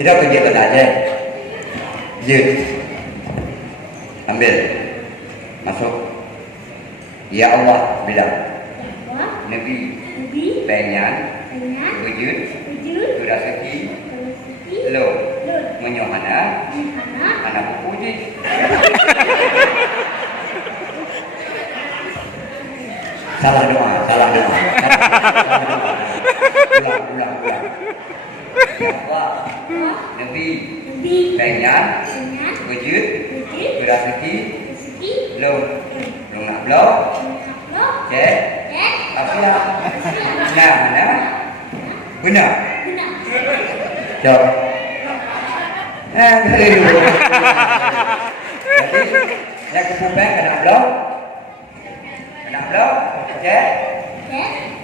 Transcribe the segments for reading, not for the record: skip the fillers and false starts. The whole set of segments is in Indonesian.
Kita pergi ke aja. Jut. Ambil. Masuk. Ya Allah bilang. Nabi. Penyan. Wujud. Sudah seki. Lo. Menyohana. Anak puji. Salah doa. Ulang. Ya Allah. Nabi. Penyan. Wujud. Sudah seki. Lo. Lo nak blok. Cek. Apa? Mana? Benar. Jom. Jadi, yang kepupeng kena blok. Cek.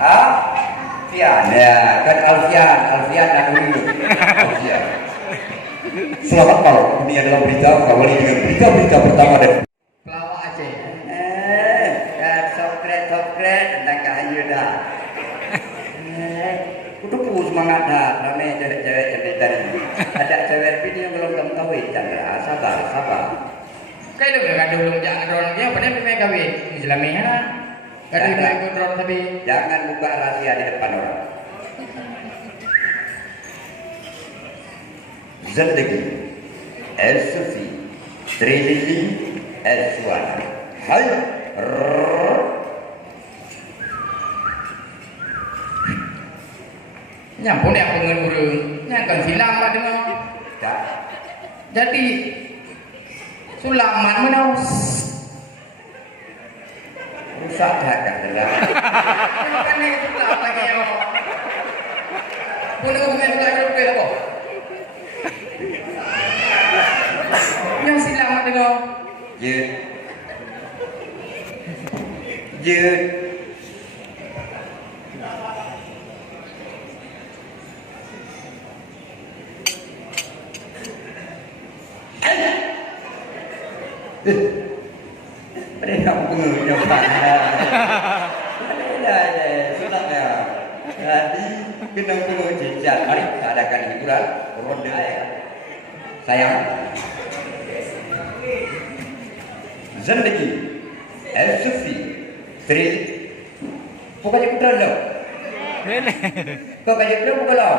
Alfian. Ya, kan Alfian dan Ulu. Alfian. Selamat malam. Ini adalah berita awali dengan berita pertama dari Pelawak Aceh. Sokret tentang kayu dah. Kudu semangat dah. Ramai cewek-cewek cantik tadi. Ada cewek video yang belum kawin Chandra. Sabar. Kayak dulu kan dulu jangan orang dia pada memang kawin Islamnya. Kadang ikut orang tapi jangan buka rahasia di depan orang. Zendegi, El Sufi, Trilili, El Suana. Hai. nyampun yang pengen urung nyangkan silam lah dengar. Jadi sulaman mana rusak dah adalah. Bukan itu lah lagi ya. Pun aku main lagi apa apa? Yang silam lah dengar. Je. Mereka pengeluh nyoba. Sudah ya. Jadi kena pengeluh jejak. Mari kita adakan hiburan ronde. Sayang. Zendegi, El Sufi, Tril. Bukannya putra lo? Kau kaji putra bukan lo?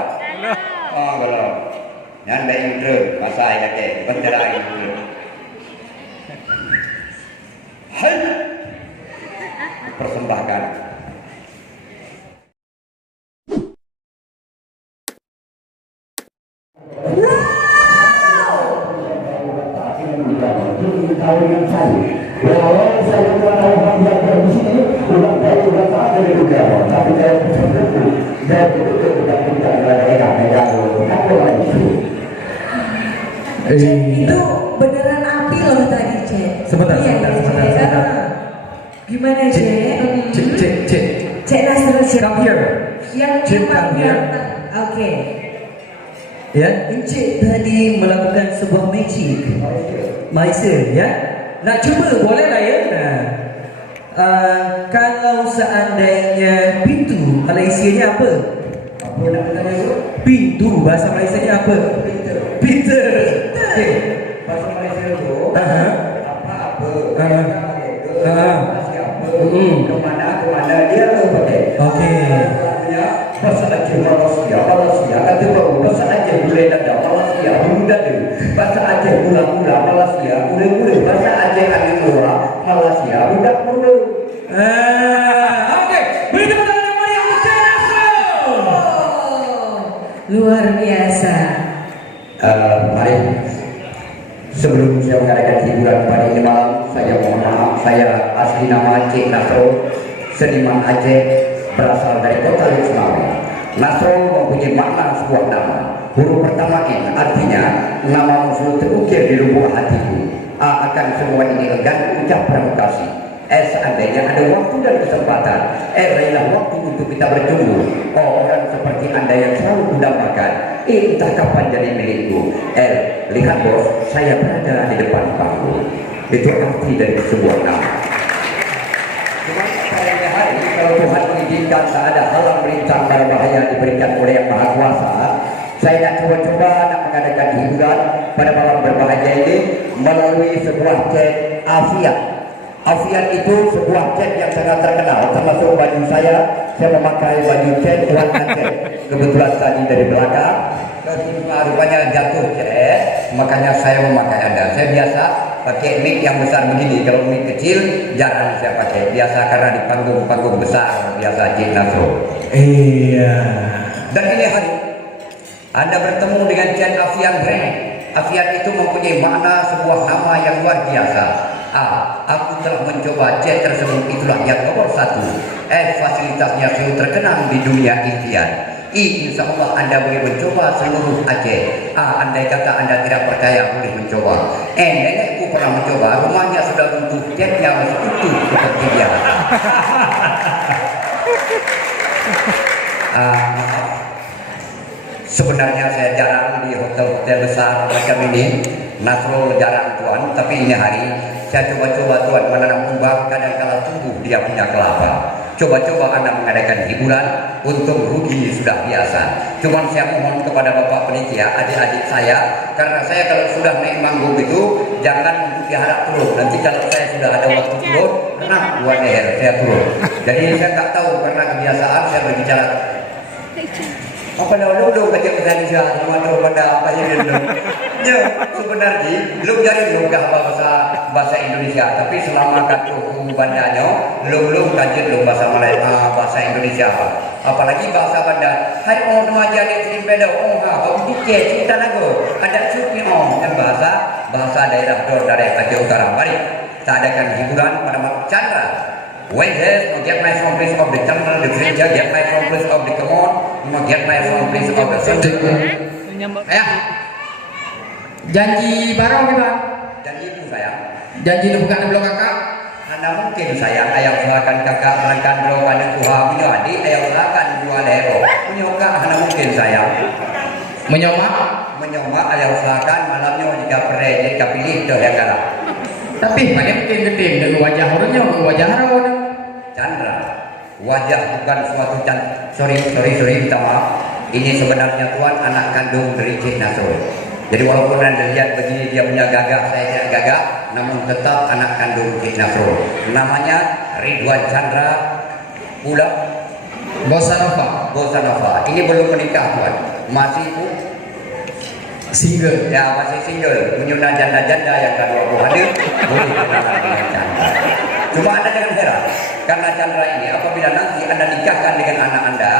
Oh kalau. Jangan baik putra. Masa ayah ke. Penjara ayah putra. Hai. Persembahkan. Tahun yang saya, awal saya tahu yang ada di sini, udah tak ada juga, tapi saya betul-betul tidak itu beneran api loh tadi, Cek. Sebentar. Gimana, Cek? Cek Nasir. Come here. Yang come here. Oke. Ya, Encik tadi melakukan sebuah magic. Maisel, ya. Nak cuba boleh lah ya. Kalau seandainya pintu, Malaysianya apa? Apa nak bertanya tu? Pintu bahasa Malaysianya apa? Pintu. Okey. Bahasa Malaysia tu apa-apa. Siapa? Kemana dia tu pakai. Okey. Bahasa Aceh Malaysia kata baru bahasa Aceh boleh ada Malaysia muda tu bahasa Aceh mula-mula Malaysia mula-mula bahasa Aceh angin murah Malaysia budak muda. Okey, beri tepuk tangan yang meriah untuk Cik Nasir. Luar biasa. Mari sebelum saya mengadakan hiburan pada ini malam, saya mohon maaf, saya asli nama Cik Nasro, seniman Aceh, berasal dari kota Luxmawi. Nasro mempunyai makna sebuah nama. Huruf pertama N artinya nama musuh terukir di lubuk hatiku. A akan semua ini enggan ucap terima kasih. S seandainya ada waktu dan kesempatan. R adalah waktu untuk kita berjumpa. O orang seperti anda yang selalu kudambakan. Entah kapan jadi milikku. L lihat bos, saya berada di depan kamu. Itu arti dari sebuah nama. Cuma sayangnya hari kalau Tuhan mengizinkan tak ada halang melintang berbahaya diberikan oleh Yang Maha Kuasa, saya nak coba-coba nak mengadakan hiburan pada malam berbahagia ini melalui sebuah chat Afiat. Afiat itu sebuah chat yang sangat terkenal, termasuk baju saya memakai baju chat warna chat. Kebetulan tadi dari belakang rupanya jatuh chat, makanya saya memakai Anda. Saya biasa pakai mic yang besar begini, kalau mic kecil jarang saya pakai, biasa karena di panggung-panggung besar biasa Cik Nasro. Iya. Dan ini hari Anda bertemu dengan Chat Afiat Brand. Afiat itu mempunyai makna sebuah nama yang luar biasa. Aku telah mencoba chat tersebut, itulah yang nomor 1. Fasilitasnya sudah terkenal di dunia impian. Insya Allah Anda boleh mencoba seluruh Aceh. Andai kata Anda tidak percaya, boleh mencoba. Nenekku pernah mencoba, rumahnya sudah runtuh, chatnya masih utuh seperti dia. Sebenarnya saya jarang di hotel-hotel besar macam ini. Nasrul jarang tuan, tapi ini hari saya coba-coba tuan menanam umbang, kadang-kala tumbuh dia punya kelapa. Coba-coba Anda mengadakan hiburan, untung rugi sudah biasa. Cuma saya mohon kepada Bapak Penitia, adik-adik saya, karena saya kalau sudah naik manggung itu jangan diharap turun. Nanti kalau saya sudah ada waktu turun, nah buat leher saya turun. Jadi saya tak tahu karena kebiasaan saya berbicara. Apa dulu kerja Indonesia, cuma tahu pada apa yang dulu. Ya, sebenarnya belum jadi juga bahasa Indonesia, tapi selama katu bandanya, belum kaji belum bahasa Malaysia, bahasa Indonesia. Apalagi bahasa Banda. Hai orang remaja di sini beda, baru dikit cerita lagu. Ada supi dan bahasa daerah dari Aceh Utara. Mari kita adakan hiburan pada malam Chandra. Wednesday, get my phone please of the Chandra, the Gereja, get my phone please of the Kemon, get my phone please of the Sunday. Ayah, janji barang kita. Janji itu sayang. Janji itu bukan di belakang kakak. Anda mungkin sayang, ayah usahakan kakak melangkan belakang Tuhan punya adik, ayah usahakan dua lero. Punya kakak, Anda mungkin sayang. Menyomak, ayah usahakan malamnya jika pergi, jika pilih itu yang kalah. Tapi mana mungkin gede dengan wajah orangnya, wajah orang. Chandra, wajah bukan suatu sorry, minta maaf. Ini sebenarnya tuan anak kandung dari Cik Nasrul. Jadi walaupun Anda lihat begini dia punya gagah, saya tidak gagah, namun tetap anak kandung Cik Nasrul. Namanya Ridwan Chandra Pula Bosanova. Ini belum menikah tuan, masih single. Ya masih single, punya janda-janda yang kedua hadir, boleh kenalan dengan Chandra. Cuma Anda jangan heran, karena Chandra ini apabila nanti Anda nikahkan dengan anak Anda,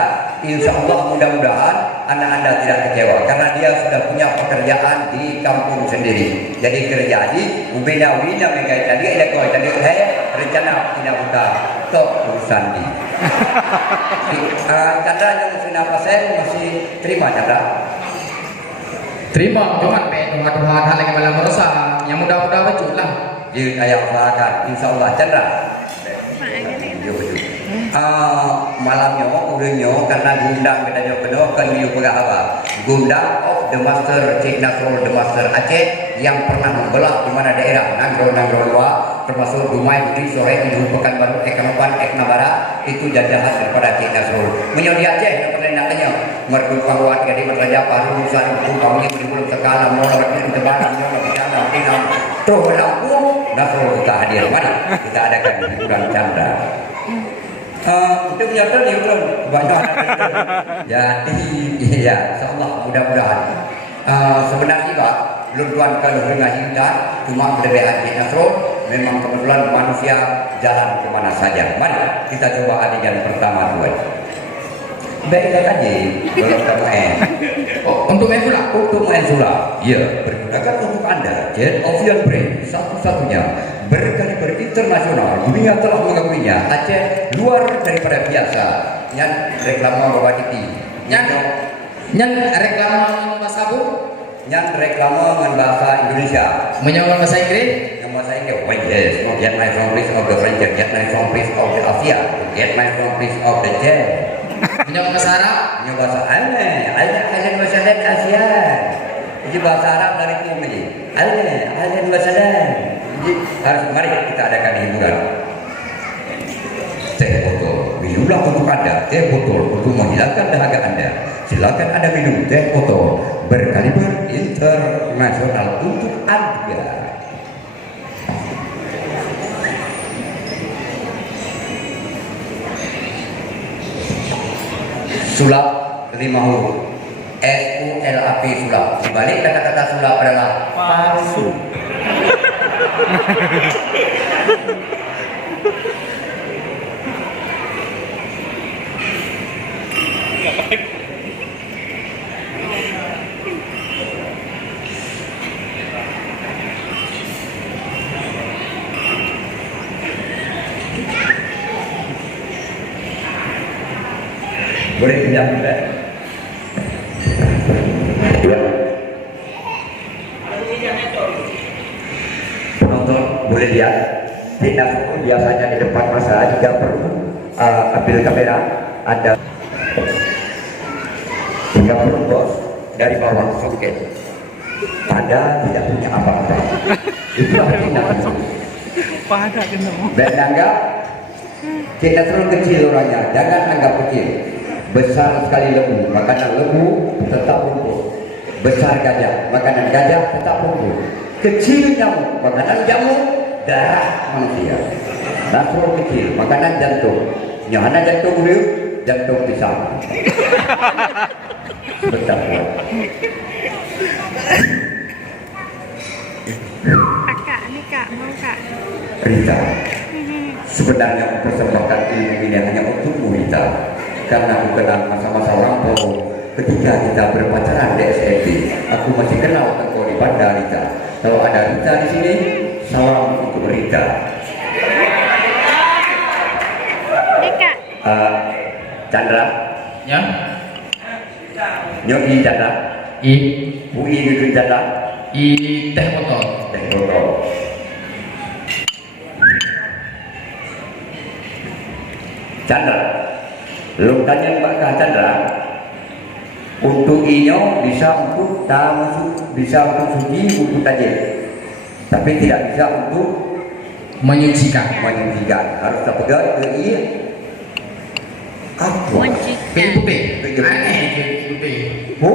insya Allah mudah-mudahan anak Anda tidak kecewa, karena dia sudah punya pekerjaan di kampung sendiri. Jadi kerja di ubina-ubina mereka tadi ada kau tadi rencana tidak buka tok urusan di. Chandra yang mesti apa saya masih terima Chandra. Terima, cuma Tuhan hal yang malam merosak, yang mudah-mudahan betul lah. Jadi ayah usahakan, insya Allah Chandra. Malamnya, urunnya karena gundang kita penuh kan you pegawai. Gundang of the Master Cik Nasrul, the Master Aceh yang pernah membelah di mana daerah Nanggro luar, termasuk Dumai, Budi, Sore, Ibu, Pekanbaru, Ekanopan, Eknabara itu jajahan daripada Cik Nasrul. Menyau di Aceh, namanya merdu pangwat, jadi Raja Paru, Nusa, Kumpang, ini belum sekala, mau berarti tebaran, mau bicara, tinam, tuh menampung, Nasrul kita hadir. Mari kita adakan hiburan Chandra. Untuk nyata dia belum banyak. Jadi ya, insyaallah mudah-mudahan. Sebenarnya Pak, belum tuan kalau dengan kita cuma berbeda Cik Nasrul, memang kebetulan manusia jalan kemana saja. Mari kita coba adegan pertama tuan. Baiklah aja, belum main. Untuk main pula? Untuk main pula. Ya, bergunakan untuk Anda, Jet Ovian Brain satu-satunya berkaliber internasional. Dunia telah mengakuinya. Aceh luar daripada biasa. Yang reklama Bapak Titi. Yang reklama bahasa apa? Yang reklama dengan bahasa Indonesia. Menyebut bahasa Inggris? Yang bahasa Inggris. Oh yes, get my phone please of the French, get my phone please of the Asia, get my phone please of the Jet. Menyebut bahasa Arab? Menyebut bahasa Allen Basadan Asia. Jadi bahasa Arab dari Kumi. Allen Basadan. Jadi harus mari kita adakan hiburan. Teh botol, minumlah untuk Anda. Teh botol untuk menghilangkan dahaga Anda. Silakan Anda minum teh botol berkaliber internasional untuk Anda. Sulap 5 huruf, SULAP, sulap. Dibalik kata-kata sulap adalah palsu. Boleh pinjam juga? Ya. Penonton boleh lihat, tidak biasanya di depan masa jika perlu ambil kamera ada 30 bos dari bawah soket. Anda tidak punya apa-apa. Itulah tindakan. Pada kena. Dan anggap kita terlalu kecil orangnya, jangan anggap kecil. Besar sekali lembu, makanan lembu tetap rumput. Besar gajah, makanan gajah tetap rumput. Kecil nyamuk, makanan nyamuk, darah manusia. Nasro kecil, makanan jantung. Nyahana jantung dulu, jantung pisang. Betapa. Kak, ini kak, mau kak. Rita, sebenarnya aku persembahkan ilmu ini hanya untukmu Rita. Karena aku kenal masa-masa lampau ketika kita berpacaran di SMP. Aku masih kenal engkau di Banda Rita. Kalau ada Rita di sini, salam untuk Rita. Kak. Chandra, Ya. Nyoki Chandra, I UI Nyoki Chandra, teh botol. dan Botol. Chandra, lu tanya Mbak Chandra, untuk inyo bisa untuk tamu, bisa untuk suci, untuk tajil, tapi tidak bisa untuk Menyucikan. menyucikan. Harus terpegang ke iya. Apa? Putih. Aneh putih. Bu,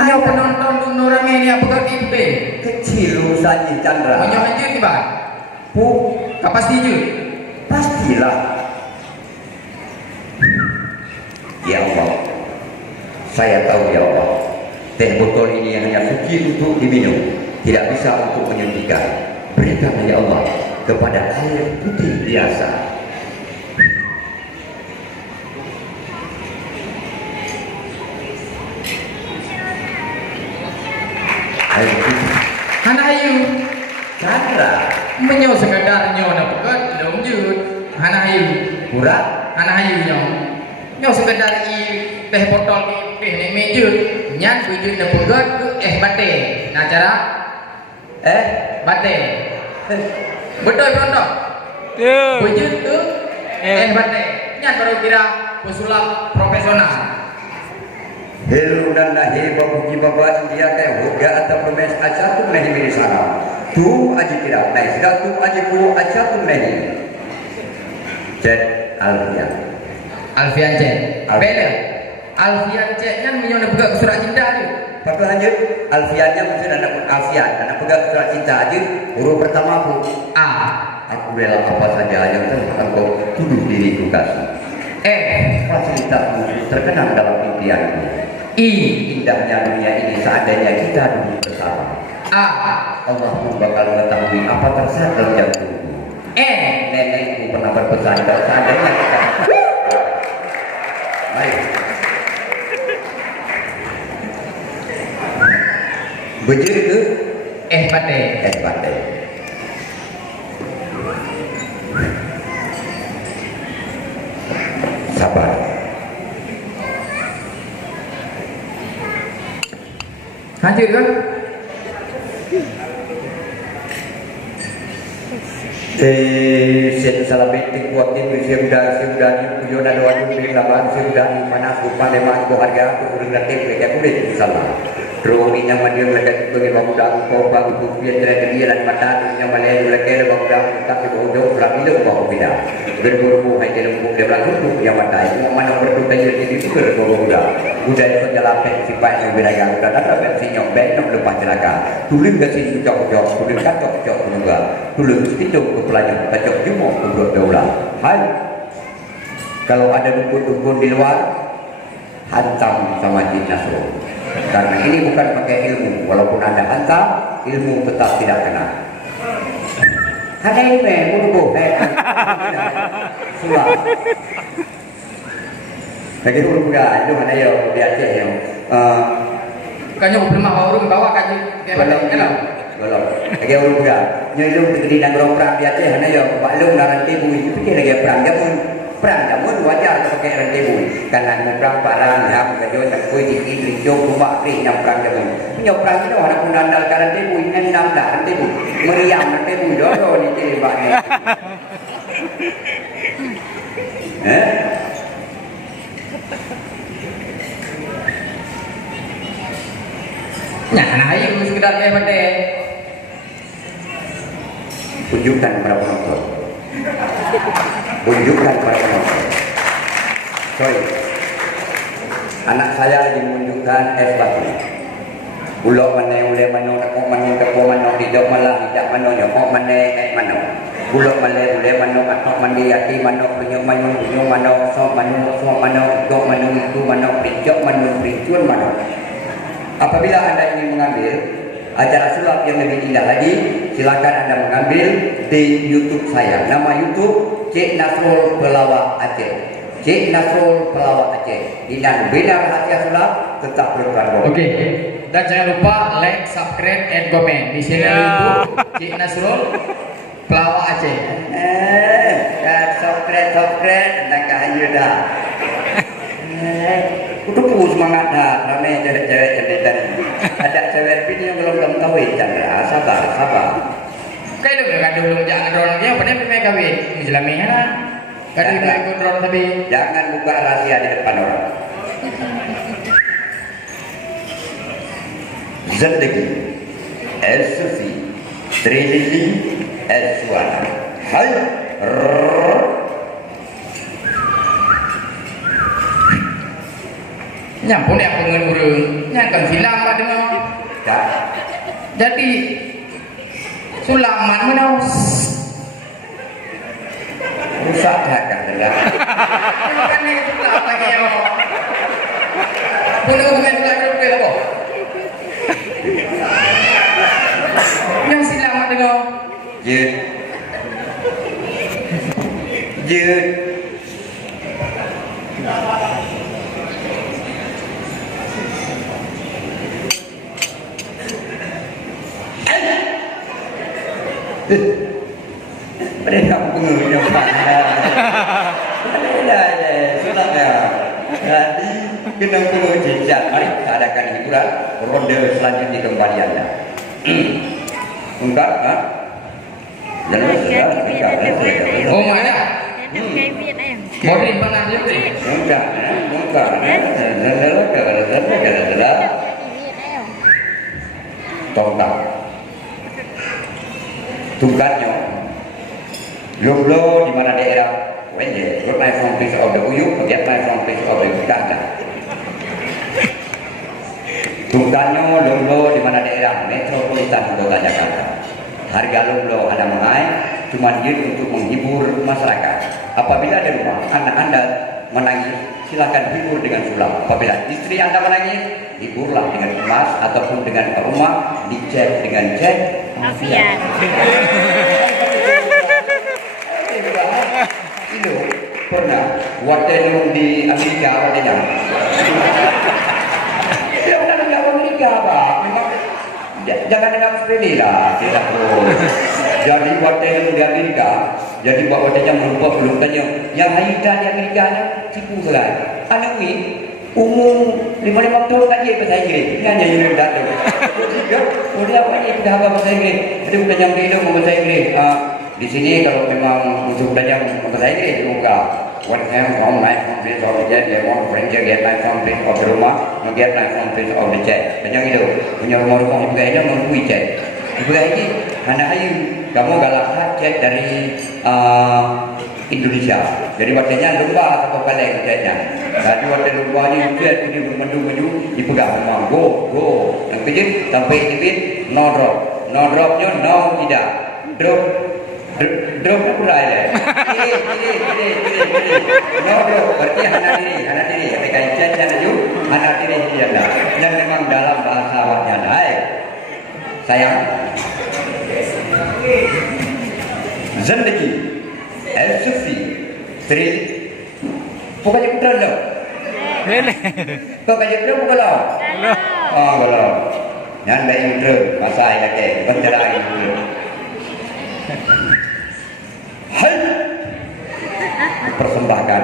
Ayo penonton tuh orang ini apa kaki putih? kecil saja Chandra. Menyucikan tiba. Bu, Kapas tujuh. pastilah. Ya Allah, saya tahu ya Allah, teh botol ini hanya suci untuk diminum, tidak bisa untuk menyuntikkan. Berikan ya Allah kepada air putih biasa. Air putih. Hana ayu. Chandra, Menyo sekadar nyo na pekat belum jut. Hana ayu. kurang Hana ayu nyo. Nyo sekedar i teh botol teh ni mejut. Nyan bujut na pekat ke bate. Nah cara bate. Betul penonton. Bujut ke bate. Nyan baru kira pesulap profesional. Hello dan nahi babuji baba India kayak hoga atau pemes aja tuh nahi di sana. Tu aji kira, nahi sudah tu aji ku aja tuh nahi. Cek Alfian. Alfian Cek. Alfian. Beda. Alfian Cek nyan menyona pegat surat cinta aja. Tapi lanjut, Alfiannya mungkin anak Alfian, anak pegang surat cinta aja. Huruf pertama aku. A. Aku rela apa saja yang telah engkau tuduh diriku kasih. Fasilitasmu terkenal dalam impianku. I. Indahnya dunia ini seandainya kita duduk bersama. A. Allah pun bakal mengetahui apa tersisa dalam jantungku. Nenekku pernah berpesan kalau seandainya kita baik. Begitu Bate. Bate. Sabar. Hancur kan? Sen salah penting kuat ini sudah ni puyo na doa ni laban sudah ni panas ku paneman ku harga ku udah tempe ya kulit salah. Roni yang mandir lekat bagi bangudang ko bang ku pian tera dia dan mata yang malai lekat bangudang tapi bodoh belakang itu bang bida. Berburu hai dalam buku dia belakang yang mata itu mana berduka jadi itu berburu. budaya penjelapan sifat yang berbeda. Udah ada versi nyobek nak lepas celaka. Tulis ke sini jauh-jauh, tulis katok jauh juga. Tulis itu ke pelajar, katok cuma untuk daulah. Hai, kalau ada dukun-dukun di luar, hantam sama Cik Nasrul. Karena ini bukan pakai ilmu, walaupun anda hantam, ilmu tetap tidak kena. Ada ini, mulut sulah. Lagi dulu juga, itu mana yang di Aceh yang Kanyo belum urung bawa kanyo kayak belum kalau belum. Lagi dulu juga, nyelum di nanggung perang di Aceh mana yang Pak Long nanti bui, pikir lagi perang jamun wajar pakai rantai bui. Karena perang parang ya, begitu tak kui tinggi rinjau rumah ring yang perang jamun. Punya perang itu anak mengandal rantai bui, enam dah rantai bui, meriam rantai bui dodo ni tembaknya. Nah, ayo sekedar kayak bete. Tunjukkan kepada penonton. Tunjukkan kepada penonton. Sorry. Anak saya lagi menunjukkan es batu. Ulok mana ulek mana tekok mana tekok mana tidak malah tidak mana nyokok mana mana. Ulok mana ulek mana atok mandi yati mana punya mana sok mana gok mana itu mana pijak mana pijun mana. Apabila anda ingin mengambil acara sulap yang lebih indah lagi, silakan anda mengambil di YouTube saya. Nama YouTube Cik Nasrul Pelawak Aceh. Cik Nasrul Pelawak Aceh. Dengan bina rahasia sulap tetap berperan. Oke. Dan jangan lupa like, subscribe, and comment di channel YouTube Cik Nasrul Pelawak Aceh. Subscribe, nak kayu dah. Kudu semangat dah, ramai cewek-cewek cerita. Ada cewek ini yang belum kawin, Chandra. Sabar. Kayak dulu kan dulu jangan orang dia pernah pernah kawin, misalnya kan. Kadang dia ikut orang tapi jangan buka rahasia di depan orang. Zendegi, Susi, Trilili, Suara. Hai. nyampun yang pengen nyangkan silam pak dengar. Jadi sulaman mana rusak dah kan dah. bukan ni sulap lagi ya. Boleh bukan sulap ke apa? Yang silam pak dengar. Jut. Mereka pengeluh yang mana? Sudah ya. Jadi kena pengeluh jejak. Mari kita adakan hiburan ronde selanjutnya kembali anda. Ungkap, ha? Oh mana? Modern banget je. Ungkap. Tongkap. Tungkatnya Lomlo di mana daerah Wenje, road line from place of the Uyuk, get line from place of the Uganda. Tungkatnya Lomlo di mana daerah metropolitan kota Jakarta. Harga Lomlo ada mengaik, cuma dia untuk menghibur masyarakat. Apabila ada rumah anak anda menangis, silakan hibur dengan sulap. Apabila istri anda menangis, hiburlah dengan emas ataupun dengan rumah dicek dengan cek Afiat. Itu pernah waktu di Amerika katanya. Dia pernah di Amerika pak. Memang jangan dengan sepele lah. Tidak perlu. Jadi waktu di Amerika, jadi buat waktunya merupakan belum tanya. Yang Haida di Amerika cipu sekali. Anak ni umur 55 tahun tak dia bahasa Inggeris. Ini hanya yang dah tu. Tiga, boleh apa ni kita apa bahasa Inggeris? Ada bukan yang dia bahasa Inggeris. Di sini kalau memang musuh belajar bahasa Inggeris muka. What have from my place of the jet, they want French get my from place of the rumah, get my from place of the jet. Dan yang itu punya rumah juga ini mengkui jet. Juga ini anak ayu kamu galak jet dari Indonesia. Jadi waktunya lomba atau kalian kerjanya. Jadi waktu lomba ni dia maju dipegang memang go yang kecil sampai tipis no dropnya no tidak drop tu berai le. No drop berarti hana diri. Mereka janganaju hana diri dia dah. Dan memang dalam bahasa awaknya naik. Sayang. Zindagi El-Sufi Thrill bukannya betul dong? Kau kaji betul bukan lo? Oh kalau yang baik betul masa ini lagi bentara ini betul. Hai persembahkan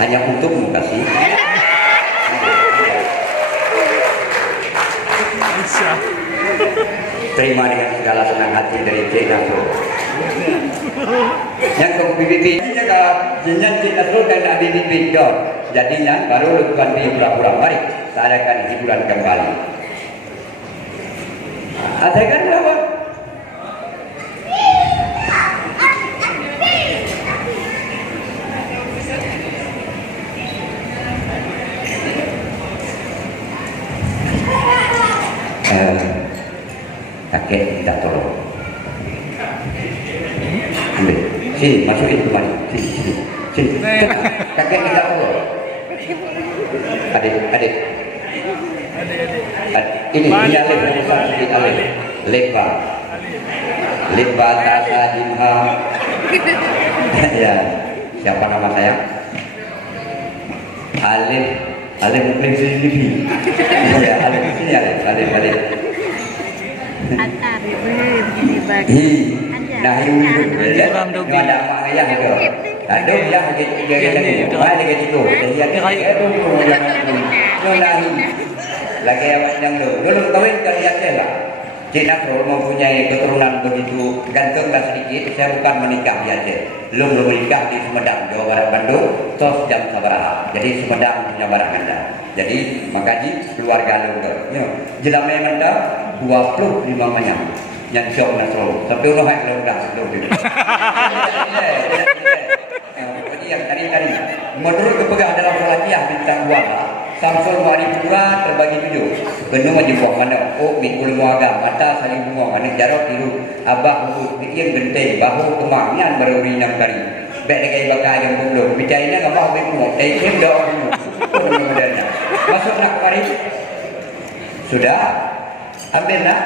hanya untukmu kasih. Terima dengan segala senang hati dari Cik Nasrul. Yang kau bibit jaga jenjang Cik Nasrul dan Nabi bibit jod. Jadinya baru lukukan di pura-pura. Mari kita adakan hiburan kembali. Adakan berapa? Kakek minta tolong. Ambil. Sini, masukin kemari. Sini. Kakek minta tolong. Adik. Ini alif. Lepa tasa dimha. Ya. Siapa nama saya? Alif mungkin sini. Ya, alif sini alif. Nah ini ada mak ayah tu. Ada yang dia mana gitu. Lagi yang belum kawin kalian lah. Cik Nasrul mempunyai keturunan begitu gantunglah sedikit. Saya bukan menikah biasa. Belum menikah di Sumedang, Jawa Barat, Bandung. Tos jam Sabaraha. Jadi Sumedang punya barang anda. Jadi makaji keluarga lu. Jelama yang anda 25 banyak yang siap Nasrul. Tapi Allah yang dah sebelum itu. Jadi yang tadi menurut kepegang dalam Al-Fatihah bintang 2 Samsul Maripura terbagi 7. Penuh di bawah mana? Oh, mikul muaga mata saling bunga. Anak jarok tiru abah huruf yang genteng bahu kemangnya beruri 6 kali. Baik dekai bakal yang belum. Bicaranya enggak mau bingung. Kem dah bingung. Modalnya. Masuk nak kemari. Sudah. Ambil nak.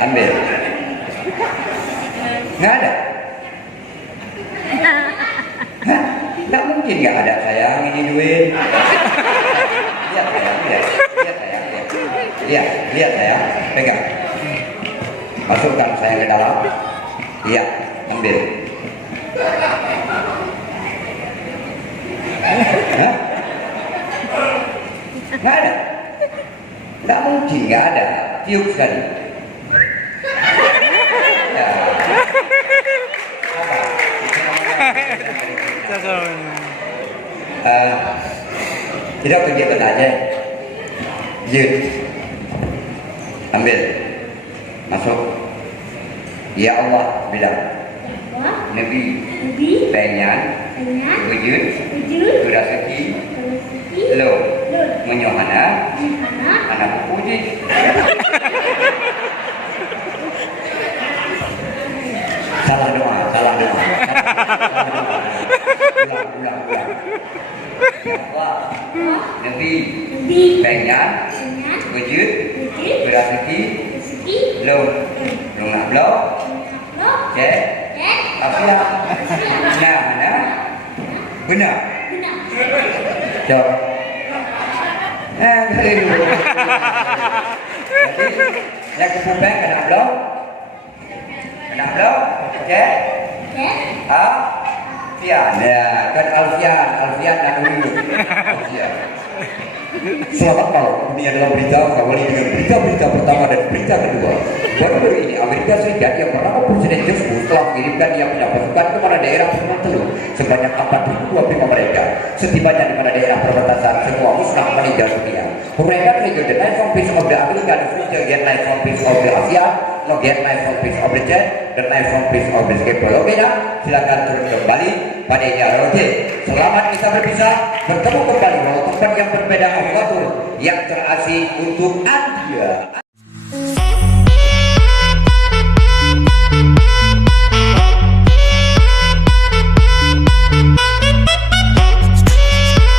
Ambil. Nggak ada. Nggak mungkin nggak ada sayang ini duit. Lihat sayang, lihat sayang, pegang. Masukkan sayang ke dalam. Iya, ambil. Hah? Nggak ada. Nggak mungkin nggak ada. Tiup sekali. Ya. Tidak kegiatan aja. Jut. Ambil. Masuk. Ya Allah bilang. Nabi. Penyan. Wujud. Kurasaki. Lo. Menyohana. Anak puji. Salah doa. Ulang. Nabi penyan wujud berasiki lo nak blok cek apa nah benar jawab jadi yang kepumpang kena blok cek Alfian, ya kan Alfian dan dulu. Selamat malam. Ini adalah berita kawali dengan berita pertama dan berita kedua. Baru-baru ini Amerika Serikat yang bernama Presiden Joshua telah mengirimkan yang punya pasukan kepada daerah Sumatera sebanyak 4.000 mereka. Setibanya di mana daerah perbatasan semua musnah Mereka juga the nice piece of the America, the future get nice piece of the Asia, no get nice piece of the jet, the nice piece of the skateboard. Oke dah, silakan turun kembali pada ini. Oke, selamat kita berpisah, bertemu kembali di tempat yang berbeda, yang terasik untuk Anda.